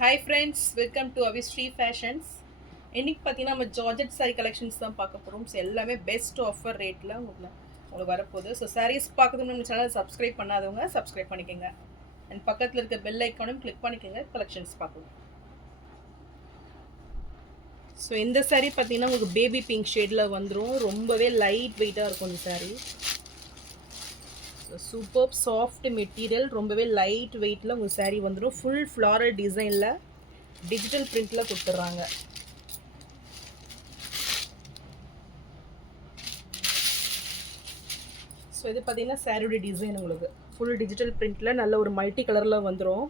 Hi friends, welcome to Avisri fashions. இன்றைக்கி பார்த்தீங்கன்னா நம்ம ஜார்ஜெட் சாரீ கலெக்ஷன்ஸ் தான் பார்க்க போகிறோம். ஸோ எல்லாமே பெஸ்ட் ஆஃபர் ரேட்டில் உங்களுக்கு வரப்போகுது. ஸோ சாரீஸ் பார்க்குறதுக்கு நம்ம சேனல் சப்ஸ்கிரைப் பண்ணாதவங்க சப்ஸ்கிரைப் பண்ணிக்கோங்க. அண்ட் பக்கத்தில் இருக்க பெல் ஐக்கானும் கிளிக் பண்ணிக்கோங்க கலெக்ஷன்ஸ் பார்க்கலாம். ஸோ இந்த சாரீ பார்த்தீங்கன்னா உங்களுக்கு பேபி பிங்க் ஷேடில் வந்துடும். ரொம்பவே லைட் வெயிட்டாக இருக்கும் இந்த சாரீ. சூப்பர் சாஃப்ட் மெட்டீரியல், ரொம்பவே லைட் வெயிட்டில் உங்கள் சாரீ வந்துடும். ஃபுல் ஃப்ளாரல் டிசைனில் டிஜிட்டல் பிரிண்டில் கொடுத்துட்றாங்க. ஸோ இது பார்த்தீங்கன்னா சாரியோட டிசைன் உங்களுக்கு ஃபுல் டிஜிட்டல் பிரிண்டில் நல்ல ஒரு மல்டி கலரில் வந்துடும்.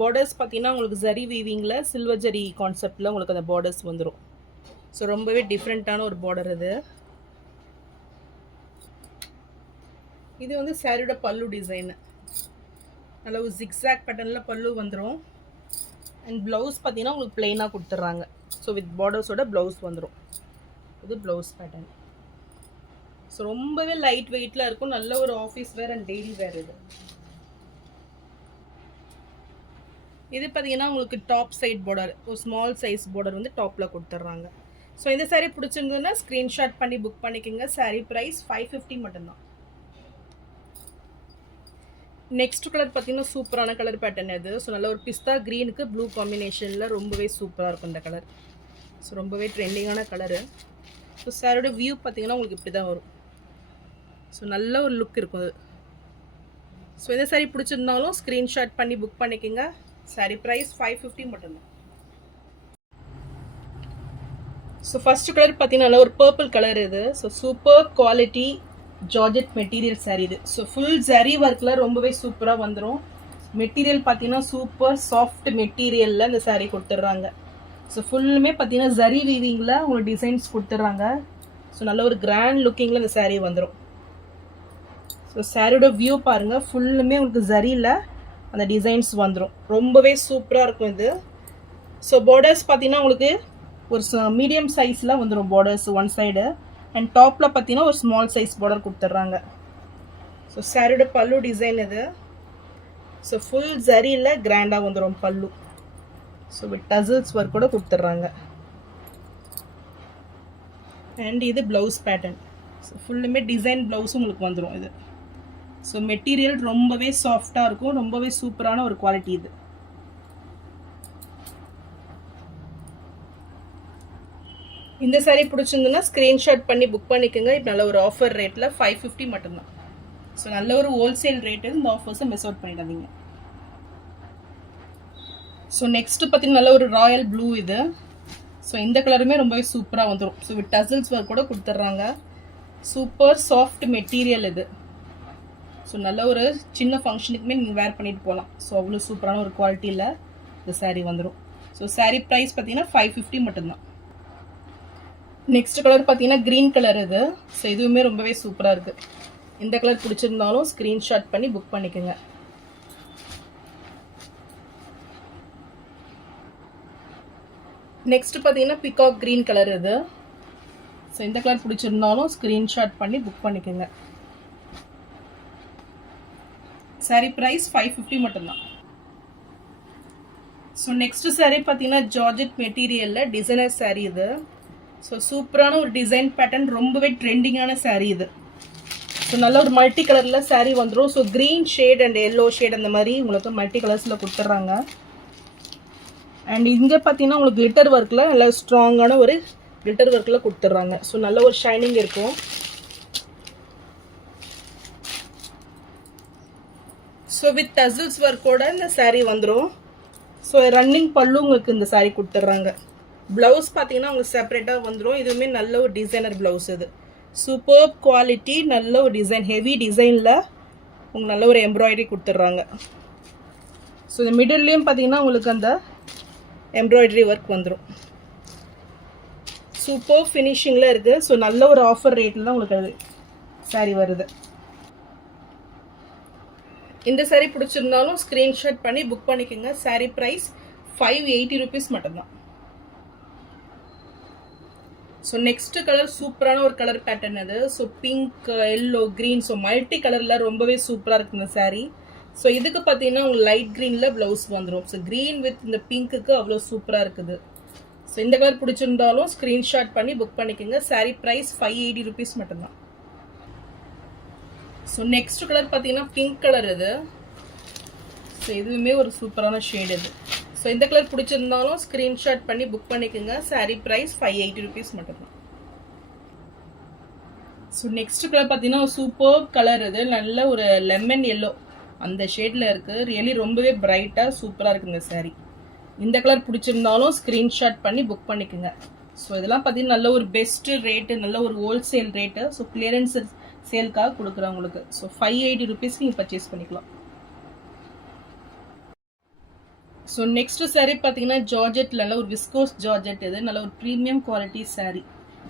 பார்டர்ஸ் பார்த்தீங்கன்னா உங்களுக்கு ஜரி வீவிங்கில் சில்வர் ஜரி கான்செப்டில் உங்களுக்கு அந்த பார்டர்ஸ் வந்துடும். ஸோ ரொம்பவே டிஃப்ரெண்ட்டான ஒரு பார்டர் இது. இது வந்து சாரியோட பல்லு டிசைனு, நல்ல ஒரு ஜிக்ஸாக் பேட்டர்னில் பல்லு வந்துடும். அண்ட் ப்ளவுஸ் பார்த்தீங்கன்னா உங்களுக்கு பிளெயினாக கொடுத்துட்றாங்க. ஸோ வித் பார்டர்ஸோட ப்ளவுஸ் வந்துடும். இது ப்ளவுஸ் பேட்டர்ன். ஸோ ரொம்பவே லைட் வெயிட்டில் இருக்கும். நல்ல ஒரு ஆஃபீஸ் வேர் அண்ட் டெய்லி வேர் இது. இது பார்த்தீங்கன்னா உங்களுக்கு டாப் சைட் பார்டர், ஒரு ஸ்மால் சைஸ் பார்டர் வந்து டாப்பில் கொடுத்துட்றாங்க. ஸோ இந்த சாரீ பிடிச்சிருந்ததுன்னா ஸ்க்ரீன்ஷாட் பண்ணி புக் பண்ணிக்கோங்க. சாரீ ப்ரைஸ் 550 மட்டும்தான். நெக்ஸ்ட் கலர் பார்த்தீங்கன்னா சூப்பரான கலர் பேட்டர்ன் இது. ஸோ நல்ல ஒரு பிஸ்தா க்ரீனுக்கு ப்ளூ காம்பினேஷனில் ரொம்பவே சூப்பராக இருக்கும் இந்த கலர். ஸோ ரொம்பவே ட்ரெண்டிங்கான கலரு. ஸோ சாரோட வியூ பார்த்தீங்கன்னா உங்களுக்கு இப்படி தான் வரும். ஸோ நல்ல ஒரு லுக் இருக்கும் அது. ஸோ எந்த சாரீ பிடிச்சிருந்தாலும் ஸ்க்ரீன்ஷாட் பண்ணி புக் பண்ணிக்கோங்க. சாரீ ப்ரைஸ் 550 மட்டும்தான். ஸோ ஃபஸ்ட்டு கலர் பார்த்தீங்கன்னா நல்ல ஒரு பர்பிள் கலர் இது. So super quality georgette material sari இது. ஸோ ஃபுல் ஜரி ஒர்க்கில் ரொம்பவே சூப்பராக வந்துடும். மெட்டீரியல் பார்த்தீங்கன்னா சூப்பர் சாஃப்ட் மெட்டீரியலில் இந்த சாரீ கொடுத்துட்றாங்க. ஸோ ஃபுல்லுமே பார்த்தீங்கன்னா ஜரி வீவிங்கில் உங்களுக்கு டிசைன்ஸ் கொடுத்துட்றாங்க. ஸோ நல்ல ஒரு கிராண்ட் லுக்கிங்கில் இந்த சாரீ வந்துடும். ஸோ சாரியோட வியூ பாருங்கள், ஃபுல்லுமே உங்களுக்கு ஜரியில் அந்த டிசைன்ஸ் வந்துடும். ரொம்பவே சூப்பராக இருக்கும் இது. ஸோ பார்டர்ஸ் பார்த்தீங்கன்னா உங்களுக்கு ஒரு மீடியம் சைஸில் வந்துடும் பார்டர்ஸ் ஒன் சைடு. அண்ட் டாப்பில் பார்த்தீங்கன்னா ஒரு ஸ்மால் சைஸ் பார்டர் கொடுத்துட்றாங்க. ஸோ சாரியோட பல்லு டிசைன் இது. ஸோ ஃபுல் ஜரியில் கிராண்டாக வந்துடும் பல்லு. ஸோ வித் டசல்ஸ் ஒர்க் கூட கொடுத்துட்றாங்க. அண்ட் இது ப்ளவுஸ் பேட்டர்ன். ஸோ ஃபுல்லுமே டிசைன் ப்ளவுஸும் உங்களுக்கு வந்துடும் இது. ஸோ மெட்டீரியல் ரொம்பவே சாஃப்டாக இருக்கும். ரொம்பவே சூப்பரான ஒரு குவாலிட்டி இது. இந்த சாரீ பிடிச்சிருந்துன்னா ஸ்க்ரீன்ஷாட் பண்ணி புக் பண்ணிக்கோங்க. இப்போ நல்ல ஒரு ஆஃபர் ரேட்டில் 550 மட்டும்தான். ஸோ நல்ல ஒரு ஹோல்சேல் ரேட்டு. இந்த ஆஃபர்ஸை மிஸ் அவுட் பண்ணிடாதீங்க. ஸோ நெக்ஸ்ட்டு பார்த்தீங்கன்னா நல்ல ஒரு ராயல் ப்ளூ இது. ஸோ இந்த கலருமே ரொம்பவே சூப்பராக வந்துடும். ஸோ வித் டசல்ஸ் ஒர்க் கூட கொடுத்துட்றாங்க. சூப்பர் சாஃப்ட் மெட்டீரியல் இது. ஸோ நல்ல ஒரு சின்ன ஃபங்க்ஷனுக்குமே நீங்கள் வேர் பண்ணிட்டு போகலாம். ஸோ அவ்வளோ சூப்பரான ஒரு குவாலிட்டியில் இந்த சாரீ வந்துடும். ஸோ சாரீ ப்ரைஸ் பார்த்தீங்கன்னா 550 மட்டும்தான். நெக்ஸ்ட் கலர் பார்த்தீங்கன்னா க்ரீன் கலர் இது. ஸோ இதுவுமே ரொம்பவே சூப்பராக இருக்குது. இந்த கலர் பிடிச்சிருந்தாலும் ஸ்க்ரீன்ஷாட் பண்ணி புக் பண்ணிக்கோங்க. நெக்ஸ்ட் பார்த்தீங்கன்னா பிகாக் க்ரீன் கலர் இது. ஸோ இந்த கலர் பிடிச்சிருந்தாலும் ஸ்க்ரீன்ஷாட் பண்ணி புக் பண்ணிக்கோங்க. சாரீ ப்ரைஸ் 550 மட்டும்தான். ஸோ நெக்ஸ்ட் சாரீ பார்த்தீங்கன்னா ஜார்ஜெட் மெட்டீரியலில் டிசைனர் சாரீ இது. ஸோ சூப்பரான ஒரு டிசைன் பேட்டர்ன், ரொம்பவே ட்ரெண்டிங்கான சாரீ இது. ஸோ நல்ல ஒரு மல்டி கலரில் சாரீ வந்துடும். So green shade and yellow shade அந்த மாதிரி உங்களுக்கு மல்டி கலர்ஸில் கொடுத்துட்றாங்க. அண்ட் இங்கே பார்த்தீங்கன்னா உங்களுக்கு கிளிட்டர் ஒர்க்கில் நல்ல ஸ்ட்ராங்கான ஒரு கிளிட்டர் ஒர்க்கில் கொடுத்துட்றாங்க. ஸோ நல்ல ஒரு ஷைனிங் இருக்கும். ஸோ வித் டசல்ஸ் ஒர்க்கோட இந்த சாரீ வந்துடும். ஸோ ரன்னிங் பல்லு உங்களுக்கு இந்த சாரீ கொடுத்துட்றாங்க. ப்ளவுஸ் பார்த்தீங்கன்னா உங்களுக்கு செப்பரேட்டாக வந்துடும். இதுவுமே நல்ல ஒரு டிசைனர் ப்ளவுஸ் இது. சூப்பர் குவாலிட்டி, நல்ல ஒரு டிசைன், ஹெவி டிசைனில் உங்களுக்கு நல்ல ஒரு எம்ப்ராய்டரி கொடுத்துட்றாங்க. ஸோ இந்த மிடில்லையும் பார்த்தீங்கன்னா உங்களுக்கு அந்த எம்ப்ராய்டரி ஒர்க் வந்துடும். சூப்பர் ஃபினிஷிங்கில் இருக்குது. ஸோ நல்ல ஒரு ஆஃபர் ரேட்டில் தான் உங்களுக்கு அது சாரீ வருது. இந்த சாரீ பிடிச்சிருந்தாலும் ஸ்க்ரீன்ஷாட் பண்ணி புக் பண்ணிக்கோங்க. சாரீ ப்ரைஸ் 580 rupees மட்டும்தான். ஸோ நெக்ஸ்ட் கலர் சூப்பரான ஒரு கலர் பேட்டர்ன் அது. So pink, yellow, green, so multi கலரில் ரொம்பவே சூப்பராக இருக்குது இந்த சாரீ. ஸோ இதுக்கு பார்த்தீங்கன்னா உங்களுக்கு லைட் க்ரீனில் ப்ளவுஸ் வந்துடும். ஸோ க்ரீன் வித் இந்த பிங்க்குக்கு அவ்வளோ சூப்பராக இருக்குது. ஸோ இந்த கலர் பிடிச்சிருந்தாலும் ஸ்க்ரீன்ஷாட் பண்ணி புக் பண்ணிக்கோங்க. சாரீ ப்ரைஸ் 580 ருபீஸ் மட்டும்தான். ஸோ நெக்ஸ்ட் கலர் பார்த்தீங்கன்னா பிங்க் கலர் இது. ஸோ இதுவுமே ஒரு சூப்பரான ஷேட் இது. ஸோ இந்த கலர் பிடிச்சிருந்தாலும் ஸ்க்ரீன்ஷாட் பண்ணி புக் பண்ணிக்கோங்க. சாரீ ப்ரைஸ் 580 ருபீஸ் மட்டும்தான். ஸோ நெக்ஸ்ட் கலர் பார்த்தீங்கன்னா சூப்பர் கலர் இது. நல்ல ஒரு லெமன் எல்லோ அந்த ஷேடில் இருக்குது. ரியலி ரொம்பவே பிரைட்டாக சூப்பராக இருக்குங்க சாரீ. இந்த கலர் பிடிச்சிருந்தாலும் ஸ்க்ரீன்ஷாட் பண்ணி புக் பண்ணிக்கோங்க. ஸோ இதெல்லாம் பார்த்தீங்கன்னா நல்ல ஒரு பெஸ்ட்டு ரேட்டு, நல்ல ஒரு ஹோல்சேல் ரேட்டு. ஸோ கிளியரன்ஸ் சேல்க்காக கொடுக்குறேன் உங்களுக்கு. ஸோ 580 ருபீஸ்க்கு நீங்கள் பர்ச்சேஸ் பண்ணிக்கலாம். ஸோ நெக்ஸ்ட் சாரீ பார்த்தீங்கன்னா ஜார்ஜெட்டில் நல்ல ஒரு விஸ்கோஸ் ஜார்ஜெட் இது. நல்ல ஒரு ப்ரீமியம் குவாலிட்டி சாரீ.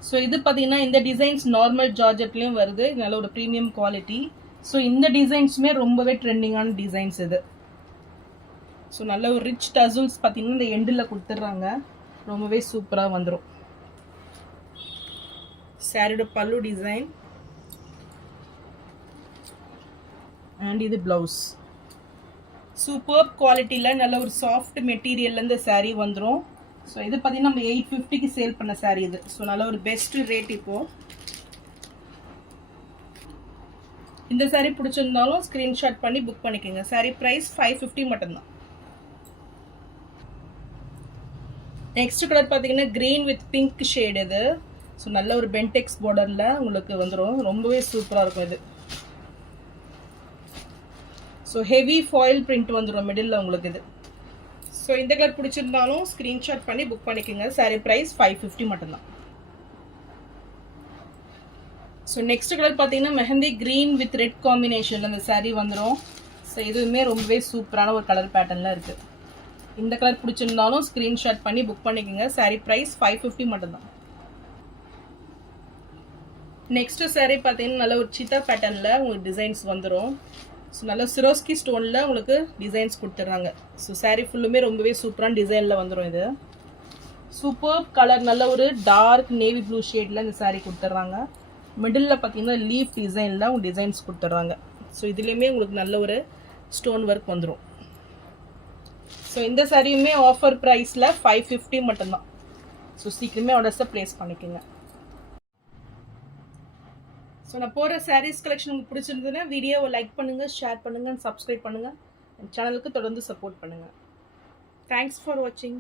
ஸோ இது பார்த்தீங்கன்னா இந்த டிசைன்ஸ் நார்மல் ஜார்ஜெட்லேயும் வருது. நல்ல ஒரு ப்ரீமியம் குவாலிட்டி. ஸோ இந்த டிசைன்ஸுமே ரொம்பவே ட்ரெண்டிங்கான டிசைன்ஸ் இது. ஸோ நல்ல ஒரு ரிச் டசல்ஸ் பார்த்தீங்கன்னா இந்த எண்டில் கொடுத்துட்றாங்க. ரொம்பவே சூப்பராக வந்துடும். சாரியோட பல்லு டிசைன் அண்ட் இது ப்ளவுஸ். சூப்பர் குவாலிட்டியில் நல்ல ஒரு சாஃப்ட் மெட்டீரியலில் இந்த சாரீ வந்துடும். ஸோ இது பார்த்தீங்கன்னா நம்ம 850க்கு சேல் பண்ண சாரீ இது. ஸோ நல்ல ஒரு பெஸ்ட் ரேட் இப்போது. இந்த சாரீ பிடிச்சிருந்தாலும் ஸ்க்ரீன்ஷாட் பண்ணி புக் பண்ணிக்கோங்க. சாரீ ப்ரைஸ் 550 மட்டும்தான். நெக்ஸ்ட் கலர் பார்த்தீங்கன்னா க்ரீன் வித் பிங்க் ஷேட் இது. ஸோ நல்ல ஒரு பென்டெக்ஸ் பார்டரில் உங்களுக்கு வந்துடும். ரொம்பவே சூப்பராக இருக்கும் இது. ஸோ ஹெவி ஃபாயில் பிரிண்ட் வந்துடும் மிடில் உங்களுக்கு இது. ஸோ இந்த கலர் பிடிச்சிருந்தாலும் ஸ்க்ரீன்ஷாட் பண்ணி புக் பண்ணிக்கோங்க. சாரீ ப்ரைஸ் 550 மட்டும்தான். ஸோ நெக்ஸ்ட் கலர் பார்த்தீங்கன்னா மெஹந்தி க்ரீன் வித் ரெட் காம்பினேஷனில் அந்த சாரீ வந்துடும். ஸோ இதுவுமே ரொம்பவே சூப்பரான ஒரு கலர் பேட்டர்னில் இருக்குது. இந்த கலர் பிடிச்சிருந்தாலும் ஸ்க்ரீன்ஷாட் பண்ணி புக் பண்ணிக்கோங்க. சாரீ ப்ரைஸ் 550 மட்டும்தான். நெக்ஸ்ட் சாரீ பார்த்தீங்கன்னா நல்ல ஒரு சித்தா பேட்டர்னில் உங்களுக்கு டிசைன்ஸ் வந்துடும். ஸோ நல்ல சிரோஸ்கி ஸ்டோனில் உங்களுக்கு டிசைன்ஸ் கொடுத்துட்றாங்க. ஸோ சாரீ ஃபுல்லுமே ரொம்பவே சூப்பரான டிசைனில் வந்துடும். இது சூப்பர் கலர், நல்ல ஒரு டார்க் நேவி ப்ளூ ஷேடில் இந்த சாரீ கொடுத்துட்றாங்க. மிடில் பார்த்தீங்கன்னா லீஃப் டிசைனில் உங்களுக்கு டிசைன்ஸ் கொடுத்துட்றாங்க. ஸோ இதுலேயுமே உங்களுக்கு நல்ல ஒரு ஸ்டோன் ஒர்க் வந்துடும். ஸோ இந்த சாரியுமே ஆஃபர் ப்ரைஸில் 550 மட்டும்தான். ஸோ சீக்கிரமே ஆர்டர்ஸை ப்ளேஸ் பண்ணிக்கோங்க. ஸோ நான் போகிற சாரீஸ் கலெக்ஷன் உங்களுக்கு பிடிச்சிருந்ததுன்னா வீடியோவை லைக் பண்ணுங்கள், ஷேர் பண்ணுங்கள், சப்ஸ்கிரைப் பண்ணுங்கள். என் சேனலுக்கு தொடர்ந்து சப்போர்ட் பண்ணுங்கள். தேங்க்ஸ் ஃபார் வாட்சிங்.